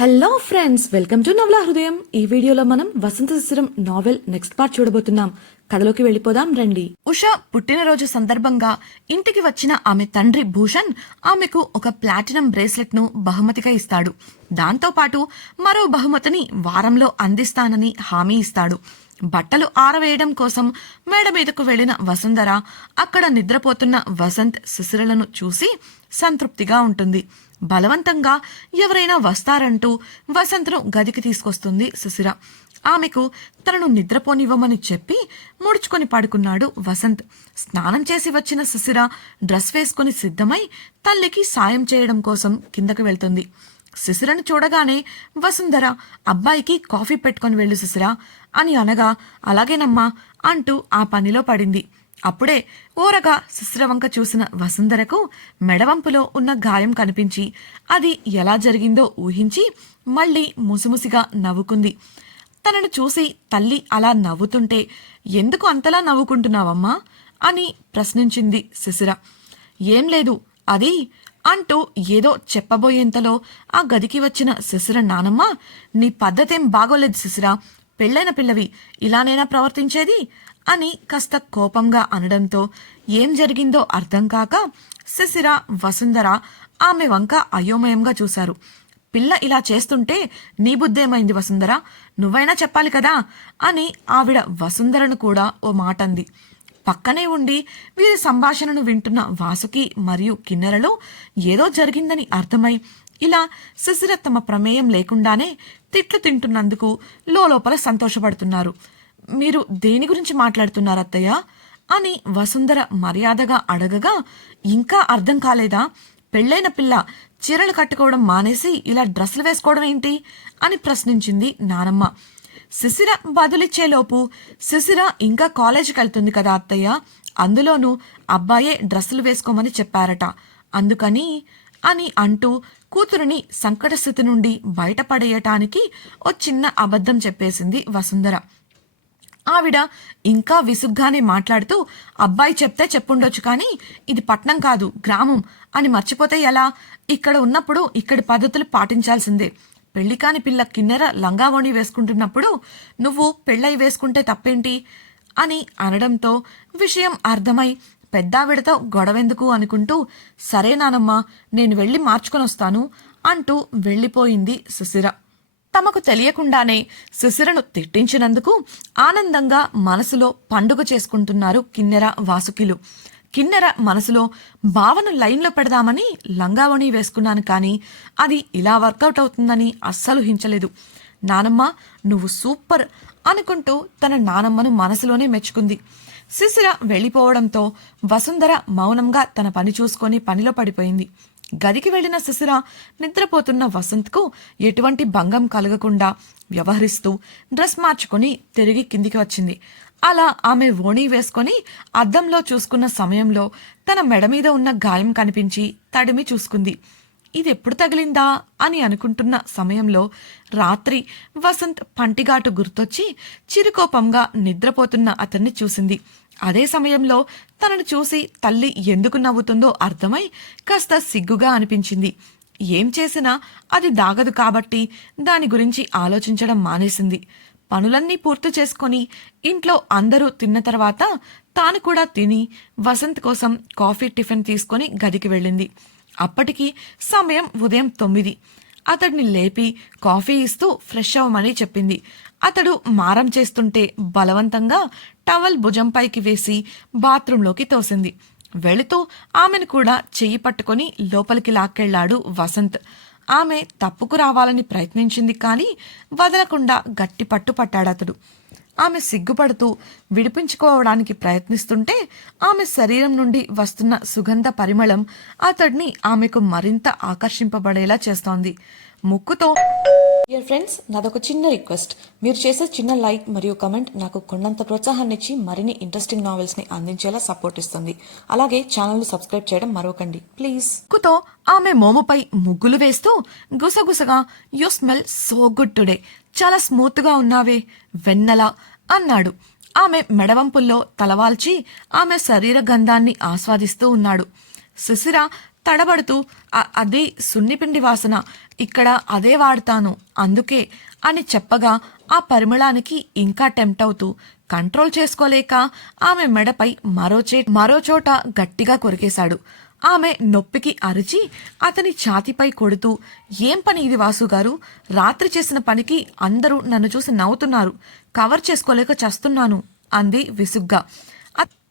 Hello friends, welcome to నవలా హృదయం. ఈ వీడియోలో మనం వసంత శిశిరం నావెల్ నెక్స్ట్ పార్ట్ చూడబోతున్నాం. కథలోకి వెళ్ళిపోదాం రండి. ఉష పుట్టినరోజు సందర్భంగా ఇంటికి వచ్చిన ఆమె తండ్రి భూషణ్ ఆమెకు ఒక ప్లాటినం బ్రేస్లెట్ ను బహుమతిగా ఇస్తాడు. దాంతో పాటు మరో బహుమతిని వారంలో అందిస్తానని హామీ ఇస్తాడు. బట్టలు ఆరవేయడం కోసం మేడ మీదకు వెళ్లిన వసుంధర అక్కడ నిద్రపోతున్న వసంత్ శిశిరలను చూసి సంతృప్తిగా ఉంటుంది. బలవంతంగా ఎవరైనా వస్తారంటూ వసంత్ను గదికి తీసుకొస్తుంది శిశిర. ఆమెకు తనను నిద్రపోనివ్వమని చెప్పి ముడుచుకొని పడుకున్నాడు వసంత్. స్నానం చేసి వచ్చిన శిశిర డ్రెస్ వేసుకుని సిద్ధమై తల్లికి సాయం చేయడం కోసం కిందకు వెళ్తుంది. శిశిరను చూడగానే వసుంధర, అబ్బాయికి కాఫీ పెట్టుకొని వెళ్ళు శిశిర అని అనగా, అలాగేనమ్మా అంటూ ఆ పనిలో పడింది. అప్పుడే ఓరగా శిశిర వంక చూసిన వసుంధరకు మెడవంపులో ఉన్న గాయం కనిపించి అది ఎలా జరిగిందో ఊహించి మళ్లీ ముసిముసిగా నవ్వుకుంది. తనను చూసి తల్లి అలా నవ్వుతుంటే ఎందుకు అంతలా నవ్వుకుంటున్నావమ్మా అని ప్రశ్నించింది శిశిర. ఏం లేదు అది అంటూ ఏదో చెప్పబోయేంతలో ఆ గదికి వచ్చిన శిశిర నానమ్మ, నీ పద్ధతేం బాగోలేదు శిశిర, పెళ్ళైన పిల్లవి ఇలానేనా ప్రవర్తించేది అని కాస్త కోపంగా అనడంతో ఏం జరిగిందో అర్థం కాక శిశిర, వసుంధర ఆమె వంక అయోమయంగా చూశారు. పిల్ల ఇలా చేస్తుంటే నీ బుద్ధేమైంది వసుంధర, నువ్వైనా చెప్పాలి కదా అని ఆవిడ వసుంధరను కూడా ఓ మాటంది. పక్కనే ఉండి వీరి సంభాషణను వింటున్న వాసుకి మరియు కిన్నెరలో ఏదో జరిగిందని అర్థమై ఇలా శిశిర తమ ప్రమేయం లేకుండానే తిట్లు తింటున్నందుకు లోపల సంతోషపడుతున్నారు. మీరు దేని గురించి మాట్లాడుతున్నారు అత్తయ్య అని వసుంధర మర్యాదగా అడగగా, ఇంకా అర్థం కాలేదా? పెళ్ళైన పిల్ల చీరలు కట్టుకోవడం మానేసి ఇలా డ్రెస్సులు వేసుకోవడం ఏంటి అని ప్రశ్నించింది నానమ్మ. శిశిర బదులిచ్చేలోపు, శిశిర ఇంకా కాలేజీకి వెళ్తుంది కదా అత్తయ్య, అందులోనూ అబ్బాయే డ్రెస్సులు వేసుకోమని చెప్పారట, అందుకని అని అంటూ కూతురుని సంకట స్థితి నుండి బయటపడేయటానికి ఓ చిన్న అబద్ధం చెప్పేసింది వసుంధర. ఆవిడ ఇంకా విసుగ్గానే మాట్లాడుతూ, అబ్బాయి చెప్తే చెప్పుండొచ్చు కానీ ఇది పట్నం కాదు గ్రామం అని మర్చిపోతే ఎలా? ఇక్కడ ఉన్నప్పుడు ఇక్కడి పద్ధతులు పాటించాల్సిందే. పెళ్లి కాని పిల్ల కిన్నెర లంగావోణి వేసుకుంటున్నప్పుడు నువ్వు పెళ్ళై వేసుకుంటే తప్పేంటి అని అనడంతో విషయం అర్థమై పెద్దావిడతో గొడవెందుకు అనుకుంటూ, సరే నానమ్మా నేను వెళ్ళి మార్చుకొని వస్తాను అంటూ వెళ్ళిపోయింది శిశిర. తమకు తెలియకుండానే శిశిరను తిట్టించినందుకు ఆనందంగా మనసులో పండుగ చేసుకుంటున్నారు కిన్నెర, వాసుకిలు. కిన్నెర మనసులో భావను లైన్లో పెడదామని లంగావణి వేసుకున్నాను కానీ అది ఇలా వర్కౌట్ అవుతుందని అస్సలు హించలేదు. నానమ్మ నువ్వు సూపర్ అనుకుంటూ తన నానమ్మను మనసులోనే మెచ్చుకుంది. శిశిర వెళ్ళిపోవడంతో వసుంధర మౌనంగా తన పని చూసుకొని పనిలో పడిపోయింది. గదికి వెళ్లిన శిశిర నిద్రపోతున్న వసంత్కు ఎటువంటి భంగం కలగకుండా వ్యవహరిస్తూ డ్రెస్ మార్చుకుని తిరిగి కిందికి వచ్చింది. అలా ఆమె ఓణీ వేసుకొని అద్దంలో చూసుకున్న సమయంలో తన మెడ మీద ఉన్న గాయం కనిపించి తడిమి చూసుకుంది. ఇదెప్పుడు తగిలిందా అని అనుకుంటున్న సమయంలో రాత్రి వసంత్ పంటిగాటు గుర్తొచ్చి చిరుకోపంగా నిద్రపోతున్న అతన్ని చూసింది. అదే సమయంలో తనను చూసి తల్లి ఎందుకు నవ్వుతుందో అర్థమై కాస్త సిగ్గుగా అనిపించింది. ఏం చేసినా అది దాగదు కాబట్టి దాని గురించి ఆలోచించడం మానేసింది. పనులన్నీ పూర్తి చేసుకొని ఇంట్లో అందరూ తిన్న తర్వాత తాను కూడా తిని వసంత్ కోసం కాఫీ టిఫిన్ తీసుకొని గదికి వెళ్ళింది. అప్పటికి సమయం ఉదయం 9. అతడిని లేపి కాఫీ ఇస్తూ ఫ్రెష్ అవ్వమని చెప్పింది. అతడు మారం చేస్తుంటే బలవంతంగా టవల్ భుజంపైకి వేసి బాత్రూంలోకి తోసింది. వెళుతూ ఆమెను కూడా చెయ్యి పట్టుకొని లోపలికి లాక్కెళ్లాడు వసంత్. ఆమె తప్పుకు రావాలని ప్రయత్నించింది కానీ వదలకుండా గట్టి పట్టు పట్టాడతడు. ఆమె సిగ్గుపడుతూ విడిపించుకోవడానికి ప్రయత్నిస్తుంటే ఆమె శరీరం నుండి వస్తున్న సుగంధ పరిమళం అతడిని ఆమెకు మరింత ఆకర్షింపబడేలా చేస్తోంది. ముక్కుతో, డియర్ ఫ్రెండ్స్, నాదొక చిన్న రిక్వెస్ట్. మీరు చేసే చిన్న లైక్ మరియు కమెంట్ నాకు కొండంత ప్రోత్సాహాన్ని ఇచ్చి మరిన్ని ఇంట్రెస్టింగ్ నావెల్స్ ని అందించేలా సపోర్ట్ ఇస్తుంది. అలాగే ఛానల్ సబ్స్క్రైబ్ చేయడం మరవకండి ప్లీజ్. ముక్కుతో ఆమె మోముపై ముగ్గులు వేస్తూ గుసగుసగా, you smell so good today, చాలా స్మూత్ గా ఉన్నావే వెన్నెలా అన్నాడు. ఆమె మెడవంపుల్లో తలవాల్చి ఆమె శరీర గంధాన్ని ఆస్వాదిస్తూ ఉన్నాడు. శిశిర తడబడుతూ అది సున్నిపిండి వాసన, ఇక్కడ అదే వాడతాను అందుకే అని చెప్పగా ఆ పరిమళానికి ఇంకా టెంప్ట్ అవుతూ కంట్రోల్ చేసుకోలేక ఆమె మెడపై మరోచోట గట్టిగా కొరికేశాడు. ఆమె నొప్పికి అరిచి అతని ఛాతీపై కొడుతూ, ఏం పని ఇది వాసుగారు, రాత్రి చేసిన పనికి అందరూ నన్ను చూసి నవ్వుతున్నారు, కవర్ చేసుకోలేక చస్తున్నాను అంది విసుగ్గా.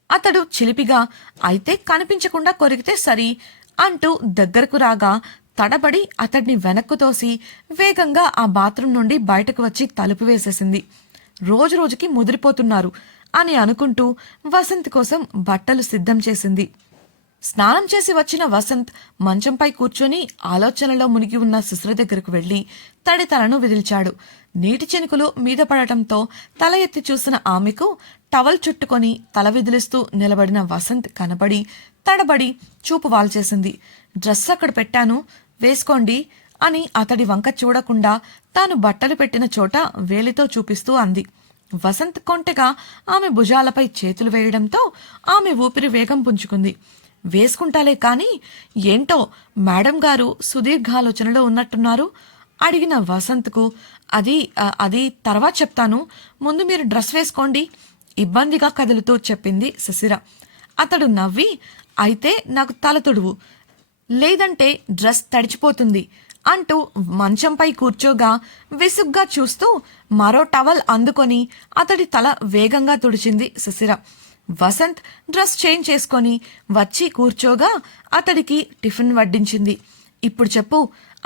అతడు చిలిపిగా, అయితే కనిపించకుండా కొరికితే సరి అంటూ దగ్గరకు రాగా తడబడి అతడిని వెనక్కు తోసి వేగంగా ఆ బాత్రూం నుండి బయటకు వచ్చి తలుపు వేసేసింది. రోజురోజుకి ముదిరిపోతున్నారు అని అనుకుంటూ వసంత్ కోసం బట్టలు సిద్ధం చేసింది. స్నానం చేసి వచ్చిన వసంత్ మంచంపై కూర్చొని ఆలోచనలో మునిగి ఉన్న శిశిర దగ్గరకు వెళ్లి తడి తలను విదిల్చాడు. నీటి చెనుకులు మీద పడటంతో తల ఎత్తి చూసిన ఆమెకు టవల్ చుట్టుకొని తల విదిలిస్తూ నిలబడిన వసంత్ కనబడి తడబడి చూపు వాల్చేసింది. డ్రెస్ అక్కడ పెట్టాను, వేసుకోండి అని అతడి వంక చూడకుండా తాను బట్టలు పెట్టిన చోట వేలితో చూపిస్తూ అంది. వసంత్ కొంటెగా ఆమె భుజాలపై చేతులు వేయడంతో ఆమె ఊపిరి వేగం పుంజుకుంది. వేసుకుంటాలే కాని ఏంటో మేడం గారు సుదీర్ఘాలోచనలో ఉన్నట్టున్నారు అడిగిన వసంత్కు అది తర్వాత చెప్తాను, ముందు మీరు డ్రెస్ వేసుకోండి ఇబ్బందిగా కదులుతూ చెప్పింది శిశిర. అతడు నవ్వి, అయితే నాకు తల తుడువు, లేదంటే డ్రెస్ తడిచిపోతుంది అంటూ మంచంపై కూర్చోగా విసుగ్గా చూస్తూ మరో టవల్ అందుకొని అతడి తల వేగంగా తుడిచింది శిశిర. వసంత్ డ్రెస్ చేంజ్ చేసుకొని వచ్చి కూర్చోగా అతడికి టిఫిన్ వడ్డించింది. ఇప్పుడు చెప్పు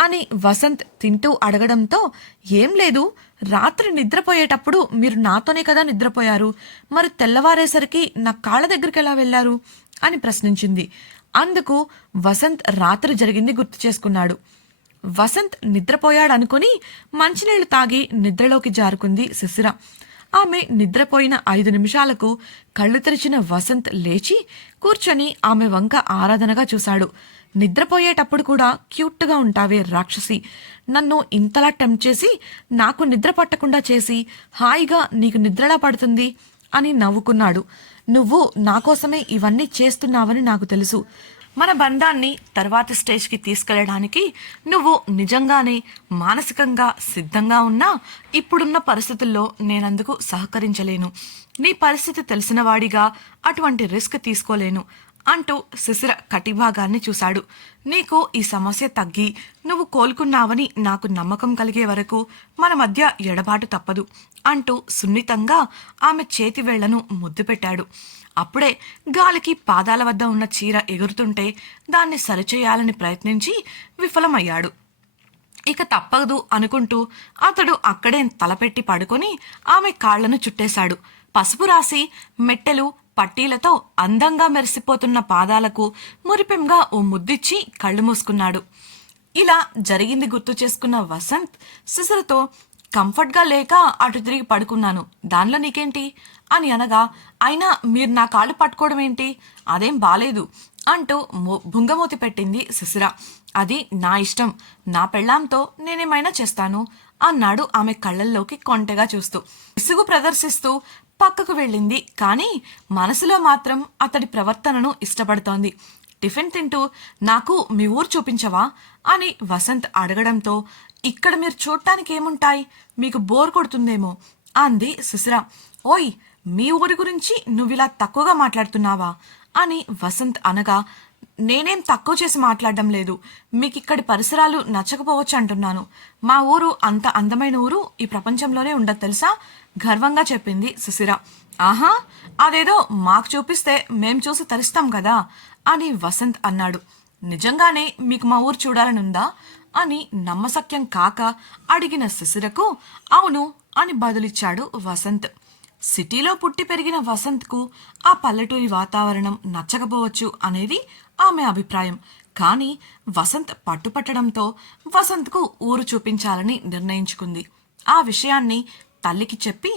అని వసంత్ తింటూ అడగడంతో, ఏం లేదు, రాత్రి నిద్రపోయేటప్పుడు మీరు నాతోనే కదా నిద్రపోయారు, మరి తెల్లవారేసరికి నా కాళ్ళ దగ్గరికి ఎలా వెళ్లారు అని ప్రశ్నించింది. అందుకు వసంత్ రాత్రి జరిగింది గుర్తు చేసుకున్నాడు. వసంత్ నిద్రపోయాడనుకుని మంచినీళ్లు తాగి నిద్రలోకి జారుకుంది శిశిర. ఆమె నిద్రపోయిన 5 నిమిషాలకు కళ్ళు తెరిచిన వసంత్ లేచి కూర్చొని ఆమె వంక ఆరాధనగా చూశాడు. నిద్రపోయేటప్పుడు కూడా క్యూట్గా ఉంటావే రాక్షసి, నన్ను ఇంతలా టెంప్ట్ చేసి నాకు నిద్ర పట్టకుండా చేసి హాయిగా నీకు నిద్రలా పడుతుంది అని నవ్వుకున్నాడు. నువ్వు నాకోసమే ఇవన్నీ చేస్తున్నావని నాకు తెలుసు. మన బంధాన్ని తర్వాతి స్టేజ్కి తీసుకెళ్లడానికి నువ్వు నిజంగానే మానసికంగా సిద్ధంగా ఉన్నా ఇప్పుడున్న పరిస్థితుల్లో నేనందుకు సహకరించలేను. నీ పరిస్థితి తెలిసిన వాడిగా అటువంటి రిస్క్ తీసుకోలేను అంటూ శిశిర కటిభాగాన్ని చూశాడు. నీకు ఈ సమస్య తగ్గి నువ్వు కోలుకున్నావని నాకు నమ్మకం కలిగే వరకు మన మధ్య ఎడబాటు తప్పదు అంటూ సున్నితంగా ఆమె చేతి వేళ్లను ముద్దు పెట్టాడు. అప్పుడే గాలికి పాదాల వద్ద ఉన్న చీర ఎగురుతుంటే దాన్ని సరిచేయాలని ప్రయత్నించి విఫలమయ్యాడు. ఇక తప్పదు అనుకుంటూ అతడు అక్కడే తలపెట్టి పడుకొని ఆమె కాళ్లను చుట్టేశాడు. పసుపు రాసి మెట్టెలు పట్టీలతో అందంగా మెరిసిపోతున్న పాదాలకు మురిపెంగా ఓ ముద్దిచ్చి కళ్ళు మూసుకున్నాడు. ఇలా జరిగింది గుర్తు చేసుకున్న వసంత్ శిశిరతో, కంఫర్ట్గా లేక అటు తిరిగి పడుకున్నాను, దానిలో నీకేంటి అని అనగా, అయినా మీరు నా కాళ్ళు పట్టుకోవడం ఏంటి, అదేం బాలేదు అంటూ బుంగమూతి పెట్టింది శిశిర. అది నా ఇష్టం, నా పెళ్ళాంతో నేనేమైనా చేస్తాను అన్నాడు ఆమె కళ్ళల్లోకి కొంటెగా చూస్తూ. విసుగు ప్రదర్శిస్తూ పక్కకు వెళ్ళింది. కానీ మనసులో మాత్రం అతడి ప్రవర్తనను ఇష్టపడుతోంది. టిఫిన్ తింటూ, నాకు మీ ఊరు చూపించవా అని వసంత్ అడగడంతో, ఇక్కడ మీరు చూడటానికి ఏముంటాయి, మీకు బోర్ కొడుతుందేమో అంది శిశిర. ఓయ్, మీ ఊరి గురించి నువ్విలా తక్కువగా మాట్లాడుతున్నావా అని వసంత్ అనగా, నేనేం తక్కువ చేసి మాట్లాడడం లేదు, మీకు ఇక్కడి పరిసరాలు నచ్చకపోవచ్చు అంటున్నాను. మా ఊరు అంత అందమైన ఊరు ఈ ప్రపంచంలోనే ఉండదు తెలుసా, గర్వంగా చెప్పింది శిశిర. ఆహా, అదేదో మాకు చూపిస్తే మేం చూసి తరిస్తాం కదా అని వసంత్ అన్నాడు. నిజంగానే మీకు మా ఊరు చూడాలని ఉందా అని నమ్మశక్యం కాక అడిగిన శిశిరకు అవును అని బదులిచ్చాడు వసంత్. సిటీలో పుట్టి పెరిగిన వసంత్కు ఆ పల్లెటూరి వాతావరణం నచ్చకపోవచ్చు అనేది ఆమె అభిప్రాయం. కానీ వసంత్ పట్టుపట్టడంతో వసంత్కు ఊరు చూపించాలని నిర్ణయించుకుంది. ఆ విషయాన్ని తల్లికి చెప్పి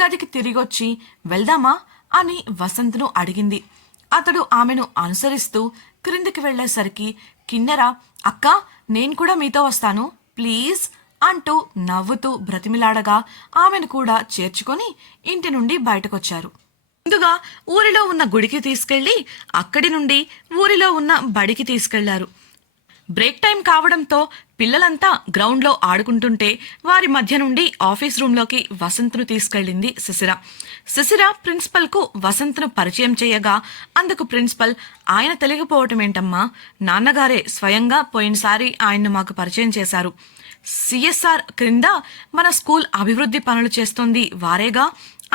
గదికి తిరిగొచ్చి వెళ్దామా అని వసంత్ను అడిగింది. అతడు ఆమెను అనుసరిస్తూ క్రిందికి వెళ్లేసరికి కిన్నెర, అక్క నేను కూడా మీతో వస్తాను ప్లీజ్ అంటూ నవ్వుతూ బ్రతిమిలాడగా ఆమెను కూడా చేర్చుకొని ఇంటి నుండి బయటకొచ్చారు. ముందుగా ఊరిలో ఉన్న గుడికి తీసుకెళ్లి అక్కడి నుండి ఊరిలో ఉన్న బడికి తీసుకెళ్లారు. బ్రేక్ టైం కావడంతో పిల్లలంతా గ్రౌండ్లో ఆడుకుంటుంటే వారి మధ్య నుండి ఆఫీస్ రూంలోకి వసంత్ను తీసుకెళ్లింది శిశిర. శిశిర ప్రిన్సిపల్కు వసంత్ను పరిచయం చేయగా అందుకు ప్రిన్సిపల్, ఆయన తెలియకపోవటం ఏంటమ్మా, నాన్నగారే స్వయంగా పోయినసారి ఆయన్ను మాకు పరిచయం చేశారు. సిఎస్ఆర్ క్రింద మన స్కూల్ అభివృద్ధి పనులు చేస్తోంది వారేగా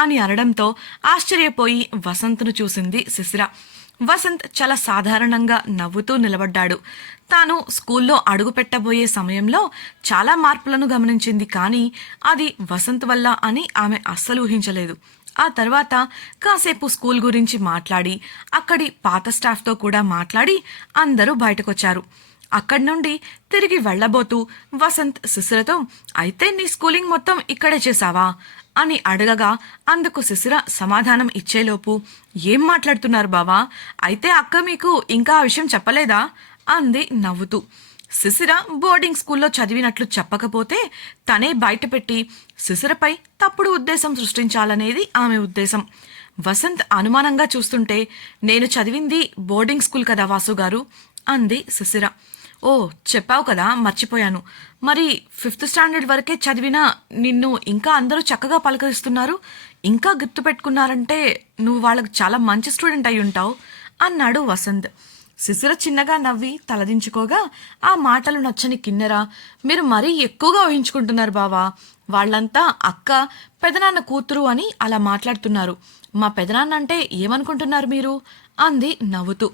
అని అనడంతో ఆశ్చర్యపోయి వసంత్ను చూసింది శిశిర. వసంత్ చాలా సాధారణంగా నవ్వుతూ నిలబడ్డాడు. తాను స్కూల్లో అడుగు పెట్టబోయే సమయంలో చాలా మార్పులను గమనించింది, కానీ అది వసంత్ వల్ల అని ఆమె అస్సలు ఊహించలేదు. ఆ తర్వాత కాసేపు స్కూల్ గురించి మాట్లాడి అక్కడి పాత స్టాఫ్తో కూడా మాట్లాడి అందరూ బయటకొచ్చారు. అక్కడి నుండి తిరిగి వెళ్లబోతూ వసంత్ శిశిరతో, అయితే నీ స్కూలింగ్ మొత్తం ఇక్కడే చేశావా అని అడగగా అందుకు శిశిర సమాధానం ఇచ్చేలోపు, ఏం మాట్లాడుతున్నారు బావా, అయితే అక్క మీకు ఇంకా ఆ విషయం చెప్పలేదా అంది నవ్వుతూ. శిశిర బోర్డింగ్ స్కూల్లో చదివినట్లు చెప్పకపోతే తనే బయటపెట్టి శిశిరపై తప్పుడు ఉద్దేశం సృష్టించాలనేది ఆమె ఉద్దేశం. వసంత్ అనుమానంగా చూస్తుంటే, నేను చదివింది బోర్డింగ్ స్కూల్ కదా వాసు గారు అంది శిశిర. ఓ చెప్పావు కదా, మర్చిపోయాను. మరి 5th స్టాండర్డ్ వరకే చదివినా నిన్ను ఇంకా అందరూ చక్కగా పలకరిస్తున్నారు, ఇంకా గుర్తుపెట్టుకున్నారంటే నువ్వు వాళ్ళకు చాలా మంచి స్టూడెంట్ అయి ఉంటావు అన్నాడు వసంత్. శిశిర చిన్నగా నవ్వి తలదించుకోగా ఆ మాటలు నచ్చని కిన్నెర, మీరు మరీ ఎక్కువగా ఊహించుకుంటున్నారు బావా, వాళ్ళంతా అక్క పెదనాన్న కూతురు అని అలా మాట్లాడుతున్నారు. మా పెదనాన్న అంటే ఏమనుకుంటున్నారు మీరు అంది నవ్వుతూ.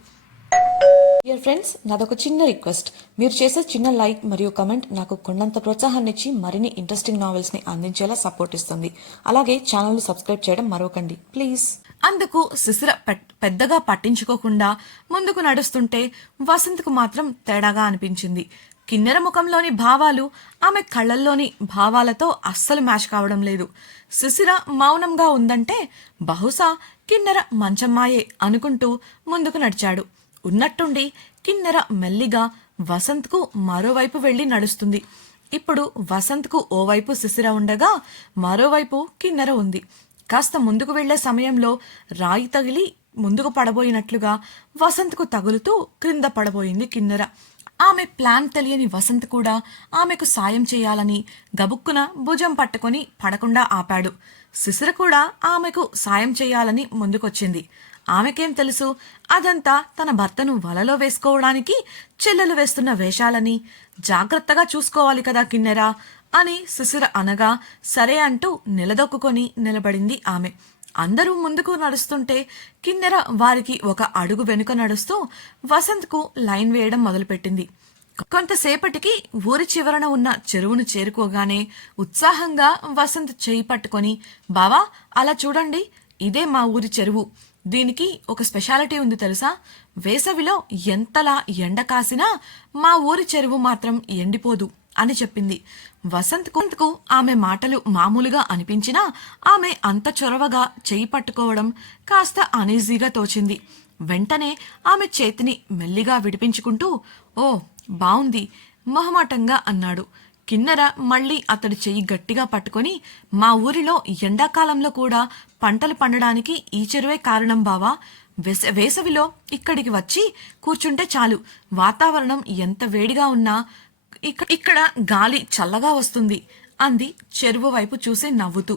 డియర్ ఫ్రెండ్స్, నాదొక చిన్న రిక్వెస్ట్. మీరు చేసే చిన్న లైక్ మరియు కమెంట్ నాకు కొండంత ప్రోత్సాహాన్ని ఇచ్చి మరిన్ని ఇంట్రెస్టింగ్ నావెల్స్ని అందించేలా సపోర్ట్ ఇస్తుంది. అలాగే ఛానల్ను సబ్స్క్రైబ్ చేయడం మరవకండి ప్లీజ్. అందుకు శిశిర పెద్దగా పట్టించుకోకుండా ముందుకు నడుస్తుంటే వసంత్కు మాత్రం తేడాగా అనిపించింది. కిన్నెర ముఖంలోని భావాలు ఆమె కళ్ళల్లోని భావాలతో అస్సలు మ్యాచ్ కావడం లేదు. శిశిర మౌనంగా ఉందంటే బహుశా కిన్నెర మంచమ్మాయే అనుకుంటూ ముందుకు నడిచాడు. ఉన్నట్టుండి కిన్నెర మెల్లిగా వసంత్కు మరోవైపు వెళ్లి నడుస్తుంది. ఇప్పుడు వసంత్కు ఓవైపు శిశిర ఉండగా మరోవైపు కిన్నెర ఉంది. కాస్త ముందుకు వెళ్లే సమయంలో రాయి తగిలి ముందుకు పడబోయినట్లుగా వసంత్కు తగులుతూ క్రింద పడబోయింది కిన్నెర. ఆమె ప్లాన్ తెలియని వసంత్ కూడా ఆమెకు సాయం చేయాలని గబుక్కున భుజం పట్టుకొని పడకుండా ఆపాడు. శిశిర కూడా ఆమెకు సాయం చేయాలని ముందుకొచ్చింది. ఆమెకేం తెలుసు, అదంతా తన భర్తను వలలో వేసుకోవడానికి చెల్లెలు వేస్తున్న వేషాలని. జాగ్రత్తగా చూసుకోవాలి కదా కిన్నెరా అని శిశిర అనగా సరే అంటూ నిలదొక్కుని నిలబడింది ఆమె. అందరూ ముందుకు నడుస్తుంటే కిన్నెర వారికి ఒక అడుగు వెనుక నడుస్తూ వసంత్కు లైన్ వేయడం మొదలుపెట్టింది. కొంతసేపటికి ఊరి చివరన ఉన్న చెరువును చేరుకోగానే ఉత్సాహంగా వసంత్ చేయి పట్టుకొని, బావా అలా చూడండి, ఇదే మా ఊరి చెరువు. దీనికి ఒక స్పెషాలిటీ ఉంది తెలుసా, వేసవిలో ఎంతలా ఎండ కాసినా మా ఊరి చెరువు మాత్రం ఎండిపోదు అని చెప్పింది. వసంత్కు ఆమె మాటలు మామూలుగా అనిపించినా ఆమె అంత చొరవగా చేయి పట్టుకోవడం కాస్త అనీజీగా తోచింది. వెంటనే ఆమె చేతిని మెల్లిగా విడిపించుకుంటూ, ఓ బావుంది మొహమాటంగా అన్నాడు. కిన్నెర మళ్ళీ అతడి చెయ్యి గట్టిగా పట్టుకొని, మా ఊరిలో ఎండాకాలంలో కూడా పంటలు పండడానికి ఈ చెరువే కారణం బావా. వేసవిలో ఇక్కడికి వచ్చి కూర్చుంటే చాలు, వాతావరణం ఎంత వేడిగా ఉన్నా ఇక్కడ గాలి చల్లగా వస్తుంది అంది చెరువు వైపు చూసి నవ్వుతూ.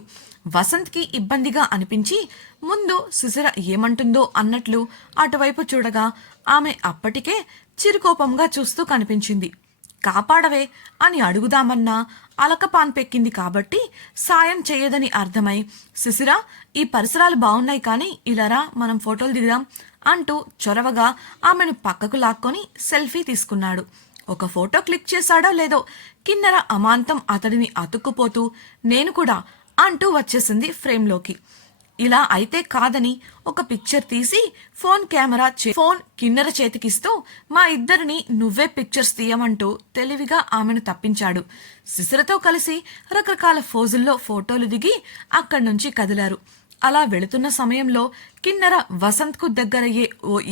వసంత్కి ఇబ్బందిగా అనిపించి ముందు శిశిర ఏమంటుందో అన్నట్లు అటువైపు చూడగా ఆమె అప్పటికే చిరుకోపంగా చూస్తూ కనిపించింది. కాపాడవే అని అడుగుదామన్నా అలకపాన్ పెక్కింది కాబట్టి సాయం చేయదని అర్థమై, శిశిర ఈ పరిసరాలు బాగున్నాయి కానీ ఇలారా మనం ఫోటోలు దిగుదాం అంటూ చొరవగా ఆమెను పక్కకు లాక్కొని సెల్ఫీ తీసుకున్నాడు. ఒక ఫోటో క్లిక్ చేశాడో లేదో కిన్నెర అమాంతం అతడిని అతుక్కుపోతూ నేను కూడా అంటూ వచ్చేసింది ఫ్రేమ్లోకి. ఇలా అయితే కాదని ఒక పిక్చర్ తీసి ఫోన్ కిన్నెర చేతికిస్తూ మా ఇద్దరిని నువ్వే పిక్చర్స్ తీయమంటూ తెలివిగా ఆమెను తప్పించాడు. శిశిరతో కలిసి రకరకాల ఫోజుల్లో ఫోటోలు దిగి అక్కడి నుంచి కదిలారు. అలా వెళుతున్న సమయంలో కిన్నెర వసంత్కు దగ్గరయ్యే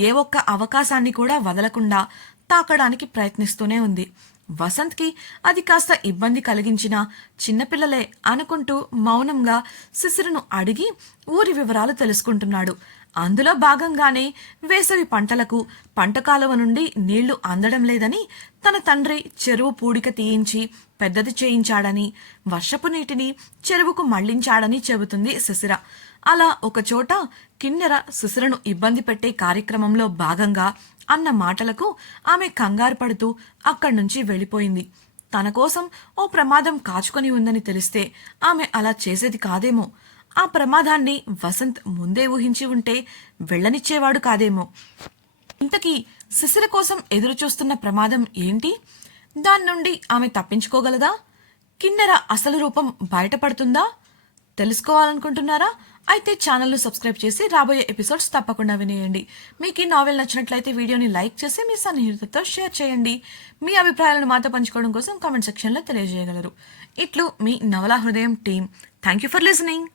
ఏ ఒక్క అవకాశాన్ని కూడా వదలకుండా తాకడానికి ప్రయత్నిస్తూనే ఉంది. వసంత్కి అది కాస్త ఇబ్బంది కలిగించినా చిన్నపిల్లలే అనుకుంటూ మౌనంగా శిశిరను అడిగి ఊరి వివరాలు తెలుసుకుంటున్నాడు. అందులో భాగంగానే వేసవి పంటలకు పంట కాలువ నుండి నీళ్లు అందడం లేదని తన తండ్రి చెరువు పూడిక తీయించి పెద్దది చేయించాడని, వర్షపు నీటిని చెరువుకు మళ్లించాడని చెబుతుంది శిశిర. అలా ఒకచోట కిన్నెర శిశిరను ఇబ్బంది పెట్టే కార్యక్రమంలో భాగంగా అన్న మాటలకు ఆమె కంగారు పడుతూ అక్కడి నుంచి వెళ్ళిపోయింది. తన కోసం ఓ ప్రమాదం కాచుకొని ఉందని తెలిస్తే ఆమె అలా చేసేది కాదేమో. ఆ ప్రమాదాన్ని వసంత్ ముందే ఊహించి ఉంటే వెళ్ళనిచ్చేవాడు కాదేమో. ఇంతకీ శిశిర కోసం ఎదురుచూస్తున్న ప్రమాదం ఏంటి? దాని నుండి ఆమె తప్పించుకోగలదా? కిన్నెర అసలు రూపం బయటపడుతుందా? తెలుసుకోవాలనుకుంటున్నారా? అయితే ఛానల్ను సబ్స్క్రైబ్ చేసి రాబోయే ఎపిసోడ్స్ తప్పకుండా వినేయండి. మీకు ఈ నావెల్ నచ్చినట్లయితే వీడియోని లైక్ చేసి మీ సన్నిహితులతో షేర్ చేయండి. మీ అభిప్రాయాలను మాతో పంచుకోవడం కోసం కామెంట్ సెక్షన్లో తెలియజేయగలరు. ఇట్లు మీ నవలా హృదయం team. Thank you for listening.